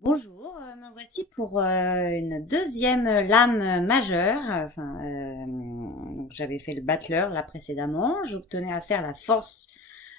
Bonjour, me voici pour une deuxième lame majeure. J'avais fait le battleur là précédemment. Je tenais à faire la force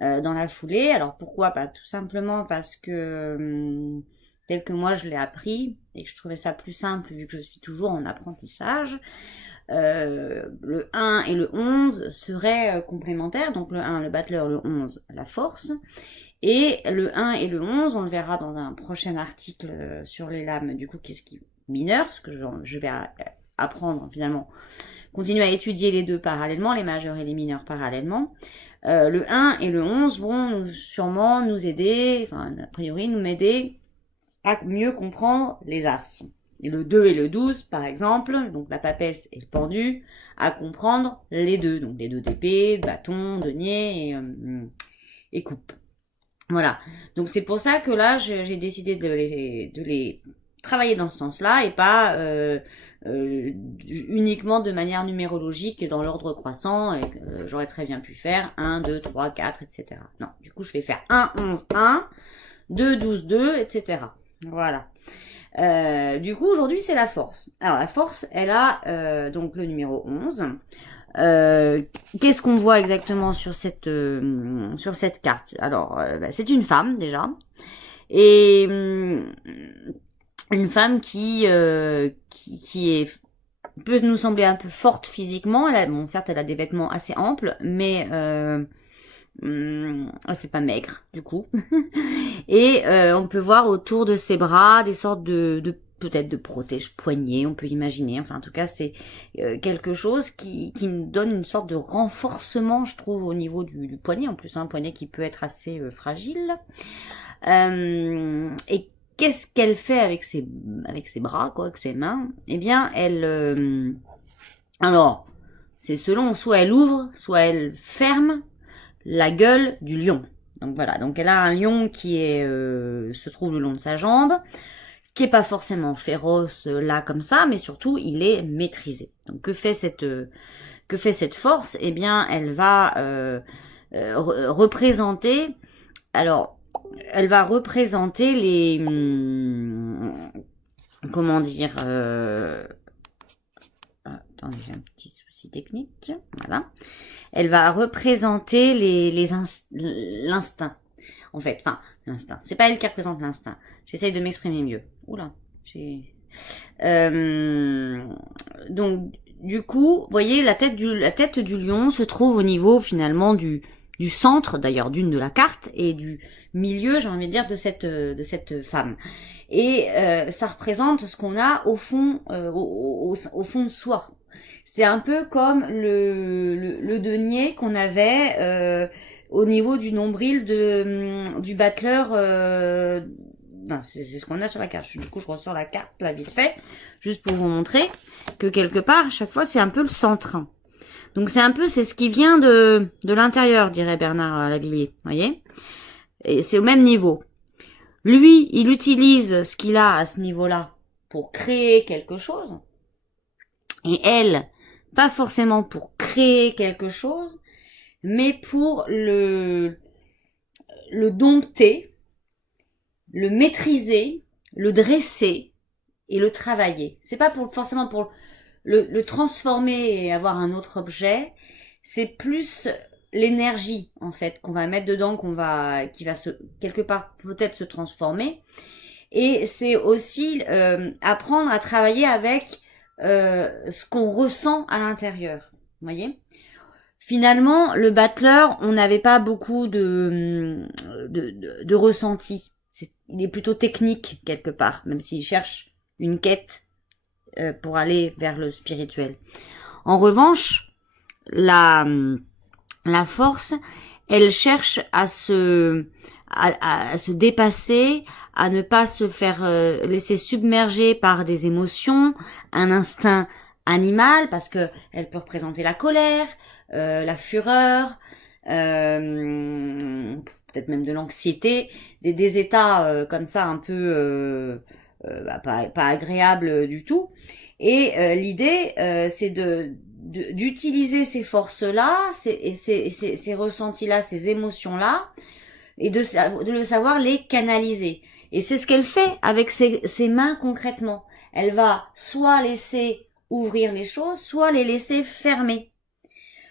dans la foulée. Alors pourquoi? Bah, tout simplement parce que tel que moi je l'ai appris et que je trouvais ça plus simple vu que je suis toujours en apprentissage. Le 1 et le 11 seraient complémentaires. Donc le 1 le battleur, le 11 la force. Et le 1 et le 11, on le verra dans un prochain article sur les lames, du coup, qu'est-ce qui est mineur, parce que je vais apprendre finalement, continuer à étudier les deux parallèlement, les majeurs et les mineurs parallèlement. Le 1 et le 11 vont sûrement nous aider, enfin, a priori, nous aider à mieux comprendre les as. Et le 2 et le 12, par exemple, donc la papesse et le pendu, à comprendre les deux, donc les deux d'épée, de bâton, denier et coupe. Voilà. Donc c'est pour ça que là, j'ai décidé de les travailler dans ce sens-là et pas uniquement de manière numérologique dans l'ordre croissant et que j'aurais très bien pu faire 1, 2, 3, 4, etc. Non, du coup je vais faire 1, 11, 1, 2, 12, 2, etc. Voilà. Du coup aujourd'hui c'est la force. Alors la force, elle a donc le numéro 11. Qu'est-ce qu'on voit exactement sur cette carte? Alors, c'est une femme déjà, et une femme qui est peut nous sembler un peu forte physiquement. Bon, certes, elle a des vêtements assez amples, mais elle fait pas maigre du coup. Et on peut voir autour de ses bras des sortes de peut-être de protège-poignets, on peut imaginer. Enfin, en tout cas, c'est quelque chose qui nous donne une sorte de renforcement, je trouve, au niveau du poignet. En plus, un poignet qui peut être assez fragile. Et qu'est-ce qu'elle fait avec ses bras, quoi, avec ses mains? Eh bien, alors, c'est selon, soit elle ouvre, soit elle ferme la gueule du lion. Donc voilà, donc elle a un lion qui se trouve le long de sa jambe, qui est pas forcément féroce là comme ça, mais surtout il est maîtrisé. Donc que fait cette force? Eh bien, elle va représenter. Alors, elle va représenter les comment dire. Attends, j'ai un petit souci technique. Voilà. Elle va représenter l'instinct. En fait, enfin, l'instinct. C'est pas elle qui représente l'instinct. J'essaye de m'exprimer mieux. Oula, euh, donc, du coup, vous voyez, la tête du lion se trouve au niveau finalement du centre, d'ailleurs, d'une de la carte et du milieu, j'ai envie de dire, de cette femme. Et ça représente ce qu'on a au fond, au fond de soi. C'est un peu comme le denier qu'on avait au niveau du nombril du battleur. C'est ce qu'on a sur la carte. Du coup, je ressors la carte là vite fait, juste pour vous montrer que quelque part, à chaque fois, c'est un peu le centre. Donc c'est ce qui vient de l'intérieur, dirait Bernard Lavillier. Voyez. Et c'est au même niveau. Lui, il utilise ce qu'il a à ce niveau-là pour créer quelque chose. Et elle, pas forcément pour créer quelque chose, mais pour le dompter, le maîtriser, le dresser et le travailler. C'est pas forcément pour le transformer et avoir un autre objet, c'est plus l'énergie en fait qu'on va mettre dedans, qui va quelque part peut-être se transformer. Et c'est aussi apprendre à travailler avec ce qu'on ressent à l'intérieur. Vous voyez? Finalement, le battleur, on n'avait pas beaucoup de ressenti. Il est plutôt technique quelque part, même s'il cherche une quête pour aller vers le spirituel. En revanche, la force, elle cherche à se dépasser, à ne pas se faire laisser submerger par des émotions, un instinct animal, parce que elle peut représenter la colère, la fureur, peut-être même de l'anxiété, des états comme ça un peu pas agréables du tout. Et l'idée, c'est d'utiliser ces forces-là, ces ressentis-là, ces émotions-là, et de le savoir les canaliser. Et c'est ce qu'elle fait avec ses mains concrètement. Elle va soit laisser ouvrir les choses, soit les laisser fermer.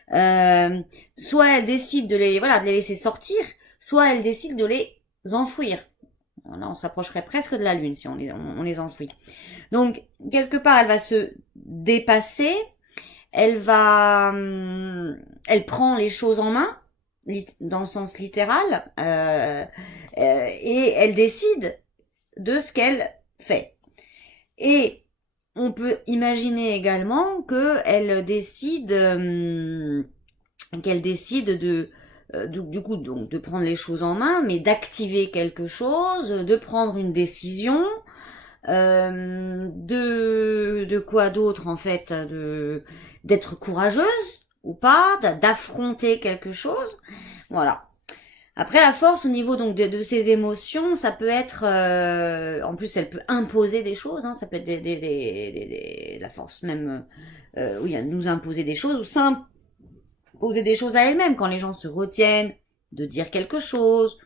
Soit elle décide de les laisser sortir, soit elle décide de les enfouir. Là, on se rapprocherait presque de la lune si on les enfouit. Donc, quelque part, elle va se dépasser. Elle prend les choses en main, dans le sens littéral, et elle décide de ce qu'elle fait. Et on peut imaginer également qu'elle décide, du coup, donc, de prendre les choses en main, mais d'activer quelque chose, de prendre une décision, de quoi d'autre en fait, d'être courageuse ou pas, d'affronter quelque chose, voilà. Après la force au niveau donc de ses émotions, ça peut être, en plus elle peut imposer des choses, hein, ça peut être la force même, oui, nous imposer des choses ou s'imposer des choses à elle-même quand les gens se retiennent de dire quelque chose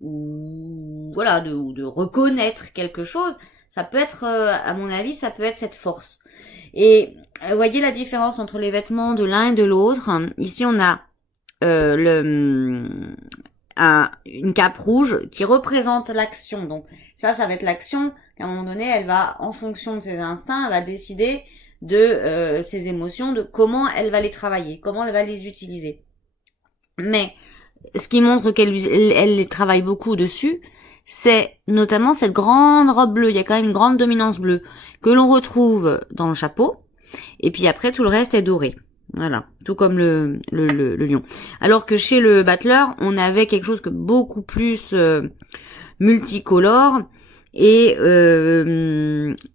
ou voilà de reconnaître quelque chose. Ça peut être, à mon avis, ça peut être cette force. Et voyez la différence entre les vêtements de l'un et de l'autre. Ici, on a une cape rouge qui représente l'action. Donc ça va être l'action. À un moment donné, elle va, en fonction de ses instincts, elle va décider de ses émotions, de comment elle va les travailler, comment elle va les utiliser. Mais ce qui montre qu'elle les travaille beaucoup dessus, c'est notamment cette grande robe bleue. Il y a quand même une grande dominance bleue que l'on retrouve dans le chapeau. Et puis après, tout le reste est doré. Voilà, tout comme le lion. Alors que chez le battleur, on avait quelque chose que beaucoup plus multicolore et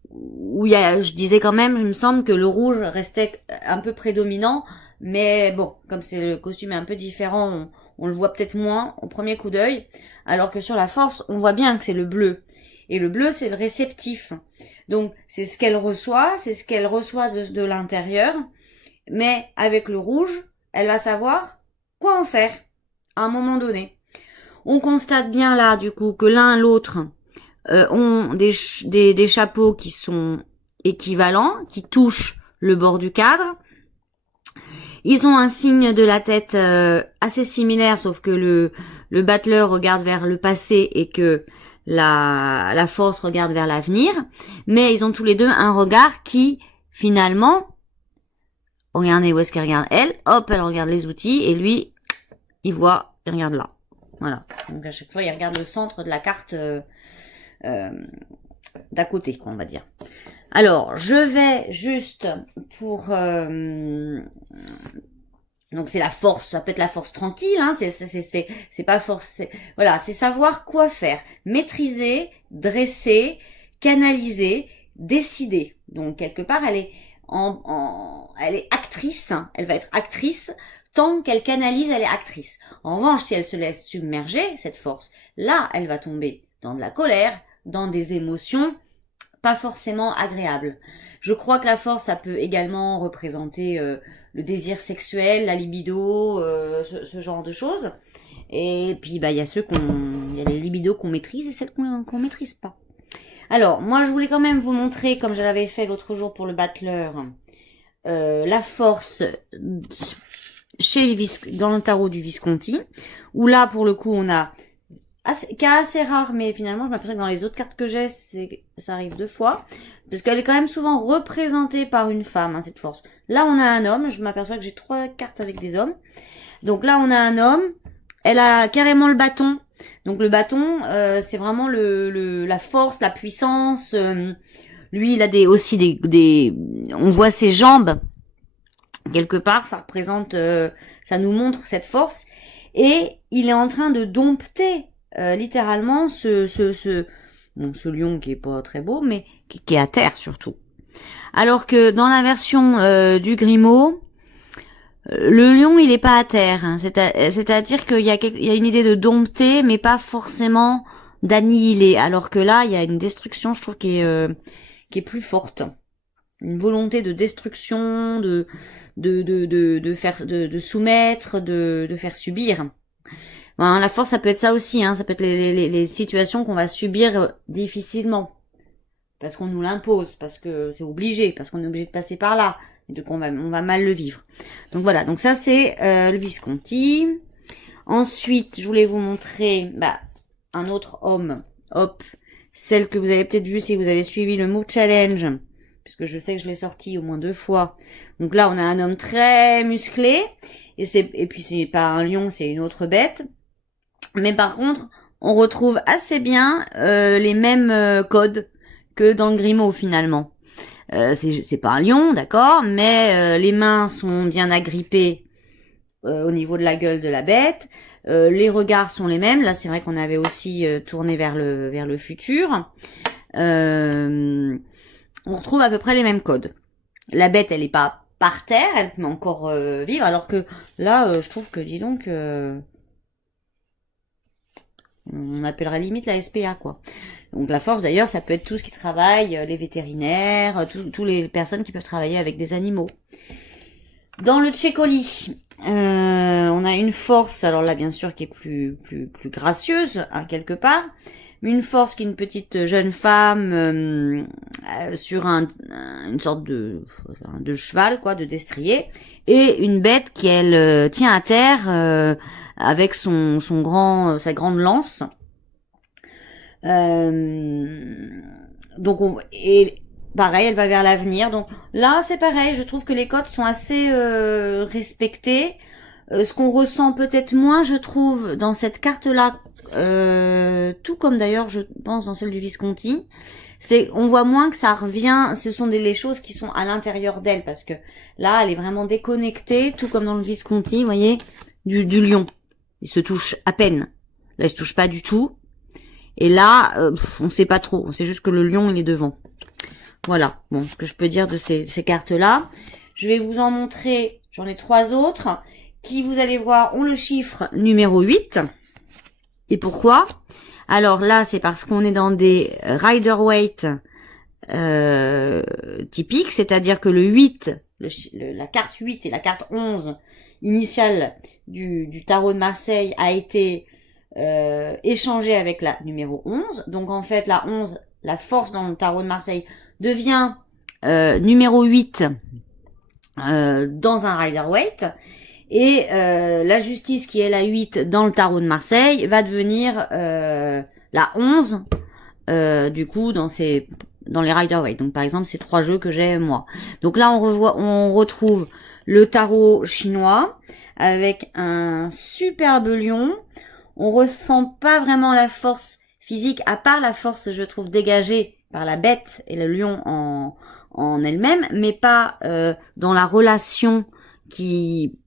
où il y a, je disais quand même, il me semble que le rouge restait un peu prédominant, mais bon, comme c'est le costume est un peu différent, on le voit peut-être moins au premier coup d'œil, alors que sur la force, on voit bien que c'est le bleu. Et le bleu, c'est le réceptif. Donc, c'est ce qu'elle reçoit, de l'intérieur. Mais avec le rouge, elle va savoir quoi en faire à un moment donné. On constate bien là, du coup, que l'un et l'autre ont des chapeaux qui sont équivalents, qui touchent le bord du cadre. Ils ont un signe de la tête assez similaire, sauf que le battleur regarde vers le passé et que la force regarde vers l'avenir. Mais ils ont tous les deux un regard qui, finalement, regardez où est-ce qu'elle regarde elle, hop, elle regarde les outils, et lui, il regarde là. Voilà. Donc à chaque fois, il regarde le centre de la carte d'à côté, quoi, on va dire. Alors, je vais juste pour... donc c'est la force, ça peut être la force tranquille, hein, c'est pas force, voilà, c'est savoir quoi faire, maîtriser, dresser, canaliser, décider. Donc quelque part, elle est elle est actrice, hein, elle va être actrice tant qu'elle canalise, elle est actrice. En revanche, si elle se laisse submerger, cette force, là, elle va tomber dans de la colère, dans des émotions pas forcément agréables. Je crois que la force, ça peut également représenter le désir sexuel, la libido, ce genre de choses. Et puis, bah, il y a les libidos qu'on maîtrise et celles qu'on maîtrise pas. Alors, moi, je voulais quand même vous montrer, comme je l'avais fait l'autre jour pour le battleur, la force dans le tarot du Visconti, où là, pour le coup, on a cas assez rare, mais finalement, je m'aperçois que dans les autres cartes que j'ai, ça arrive 2 fois, parce qu'elle est quand même souvent représentée par une femme, hein, cette force. Là, on a un homme, je m'aperçois que j'ai 3 cartes avec des hommes. Donc là, on a un homme, elle a carrément le bâton. Donc le bâton, c'est vraiment la force, la puissance. Lui, il a aussi des, on voit ses jambes quelque part. Ça représente, ça nous montre cette force. Et il est en train de dompter littéralement ce lion qui est pas très beau, mais qui est à terre surtout. Alors que dans la version du Grimaud, le lion, il est pas à terre, hein. C'est-à-dire qu'il y a une idée de dompter, mais pas forcément d'annihiler. Alors que là, il y a une destruction, je trouve, qui est plus forte. Une volonté de destruction, de soumettre, de faire subir. Hein, la force, ça peut être ça aussi, hein. Ça peut être les situations qu'on va subir difficilement. Parce qu'on nous l'impose, parce que c'est obligé, parce qu'on est obligé de passer par là. Et donc on va mal le vivre. Donc voilà, donc ça c'est le Visconti. Ensuite, je voulais vous montrer un autre homme. Hop, celle que vous avez peut-être vue si vous avez suivi le Move Challenge, puisque je sais que je l'ai sorti au moins 2 fois. Donc là, on a un homme très musclé, et puis c'est pas un lion, c'est une autre bête. Mais par contre, on retrouve assez bien les mêmes codes que dans le Grimaud finalement. C'est pas un lion, d'accord, mais les mains sont bien agrippées au niveau de la gueule de la bête. Les regards sont les mêmes. Là, c'est vrai qu'on avait aussi tourné vers le futur. On retrouve à peu près les mêmes codes. La bête, elle est pas par terre, elle peut encore vivre, alors que là, je trouve que, dis donc, on appellerait limite la SPA, quoi. Donc la force, d'ailleurs, ça peut être tout ce qui travaille, les vétérinaires, tous les personnes qui peuvent travailler avec des animaux. Dans le Tchécoli, on a une force, alors là, bien sûr, qui est plus gracieuse, hein, quelque part. Une force qui est une petite jeune femme sur une sorte de cheval, quoi, de destrier, et une bête qui, elle, tient à terre avec sa grande lance. Donc pareil, elle va vers l'avenir. Donc là, c'est pareil. Je trouve que les codes sont assez respectés. Ce qu'on ressent peut-être moins, je trouve, dans cette carte-là, tout comme d'ailleurs, je pense, dans celle du Visconti, c'est on voit moins que ça revient. Ce sont les choses qui sont à l'intérieur d'elle, parce que là, elle est vraiment déconnectée, tout comme dans le Visconti, vous voyez, du lion. Il se touche à peine. Là, il se touche pas du tout. Et là, on sait pas trop. On sait juste que le lion, il est devant. Voilà. Bon, ce que je peux dire de ces cartes-là. Je vais vous en montrer. J'en ai 3 autres qui, vous allez voir, ont le chiffre numéro 8. Et pourquoi? Alors là, c'est parce qu'on est dans des Rider-Waite typiques. C'est-à-dire que le 8, la carte 8 et la carte 11 initiale du tarot de Marseille a été échangé avec la numéro 11. Donc en fait, la 11, la force dans le tarot de Marseille, devient numéro 8 dans un Rider-Waite. Et la justice, qui est la 8 dans le tarot de Marseille, va devenir la 11 du coup dans les Rider-Waite. Donc par exemple, ces 3 jeux que j'ai moi. Donc là, on retrouve le tarot chinois avec un superbe lion. On ressent pas vraiment la force physique, à part la force, je trouve, dégagée par la bête et le lion en elle-même, mais pas dans la relation qui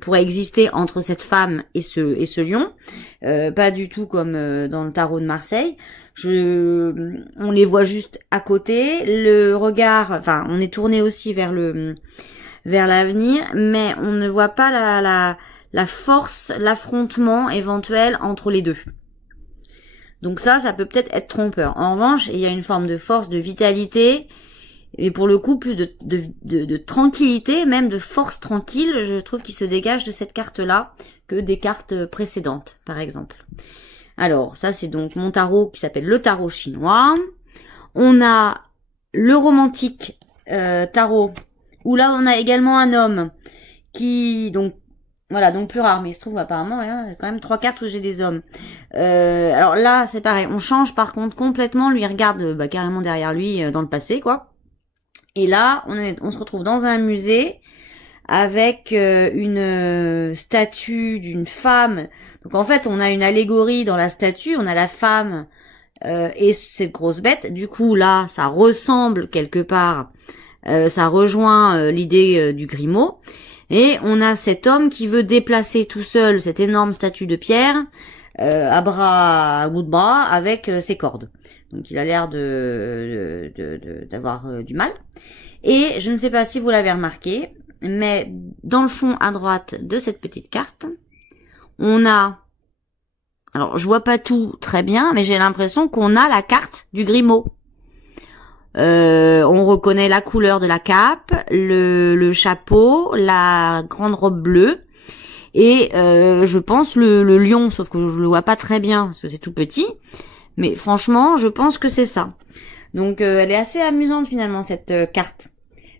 pourrait exister entre cette femme et ce lion. Pas du tout comme dans le tarot de Marseille. On les voit juste à côté. Le regard, enfin, on est tourné aussi vers l'avenir, mais on ne voit pas la force, l'affrontement éventuel entre les deux. Donc ça peut peut-être être trompeur. En revanche, il y a une forme de force, de vitalité, et pour le coup, plus de tranquillité, même de force tranquille, je trouve qu'il se dégage de cette carte-là que des cartes précédentes, par exemple. Alors, ça c'est donc mon tarot qui s'appelle le tarot chinois. On a le romantique tarot, où là on a également un homme qui, donc plus rare, mais il se trouve apparemment, il y a quand même 3 cartes où j'ai des hommes. Alors là, c'est pareil, on change par contre complètement, lui regarde carrément derrière lui dans le passé, quoi. Et là, on se retrouve dans un musée avec une statue d'une femme. Donc en fait, on a une allégorie dans la statue, on a la femme et cette grosse bête. Du coup, là, ça ressemble quelque part, ça rejoint l'idée du Grimaud. Et on a cet homme qui veut déplacer tout seul cette énorme statue de pierre à bout de bras avec ses cordes. Donc il a l'air d'avoir du mal. Et je ne sais pas si vous l'avez remarqué, mais dans le fond à droite de cette petite carte, on a... Alors je vois pas tout très bien, mais j'ai l'impression qu'on a la carte du Grimaud. On reconnaît la couleur de la cape, le chapeau, la grande robe bleue. Et je pense le lion, sauf que je le vois pas très bien parce que c'est tout petit. Mais franchement, je pense que c'est ça. Donc elle est assez amusante finalement cette carte.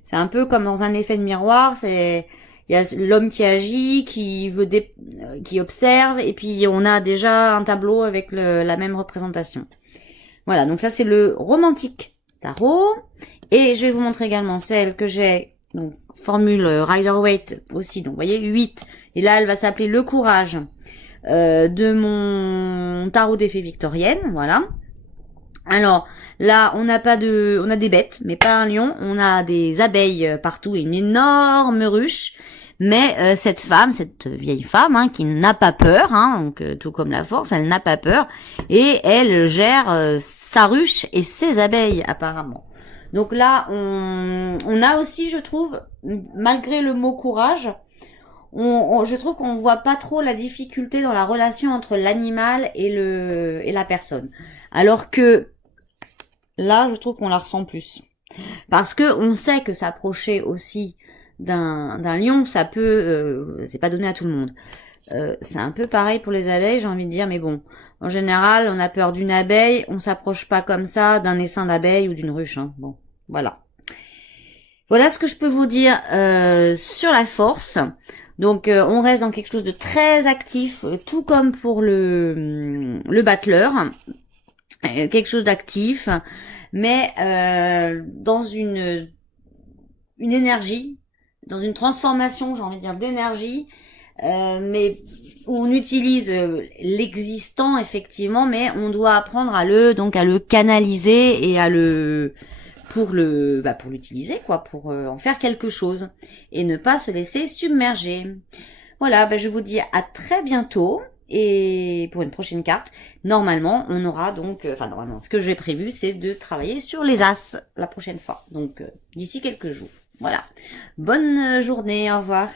C'est un peu comme dans un effet de miroir. Il y a l'homme qui agit, qui observe, et puis on a déjà un tableau avec la même représentation. Voilà, donc ça c'est le romantique tarot. Et je vais vous montrer également celle que j'ai, donc formule Rider-Waite aussi, donc vous voyez 8. Et là elle va s'appeler le courage de mon tarot des fées victoriennes, voilà. Alors là on a des bêtes, mais pas un lion, on a des abeilles partout et une énorme ruche. Mais cette vieille femme, hein, qui n'a pas peur, hein, donc tout comme la force, elle n'a pas peur et elle gère sa ruche et ses abeilles apparemment. Donc là, on a aussi, je trouve, malgré le mot courage, je trouve qu'on voit pas trop la difficulté dans la relation entre l'animal et la personne. Alors que là, je trouve qu'on la ressent plus. Parce que on sait que s'approcher aussi d'un lion, ça peut, c'est pas donné à tout le monde. C'est un peu pareil pour les abeilles, j'ai envie de dire, mais bon, en général, on a peur d'une abeille, on s'approche pas comme ça d'un essaim d'abeille ou d'une ruche. Hein. Bon, voilà. Voilà ce que je peux vous dire sur la force. Donc, on reste dans quelque chose de très actif, tout comme pour le battleur. Quelque chose d'actif, mais dans une énergie, dans une transformation, j'ai envie de dire, d'énergie, mais où on utilise l'existant effectivement, mais on doit apprendre à le canaliser et pour l'utiliser quoi, pour en faire quelque chose et ne pas se laisser submerger. Voilà, je vous dis à très bientôt. Et pour une prochaine carte, normalement, on aura donc, normalement, ce que j'ai prévu, c'est de travailler sur les as la prochaine fois. Donc, d'ici quelques jours. Voilà. Bonne journée, au revoir.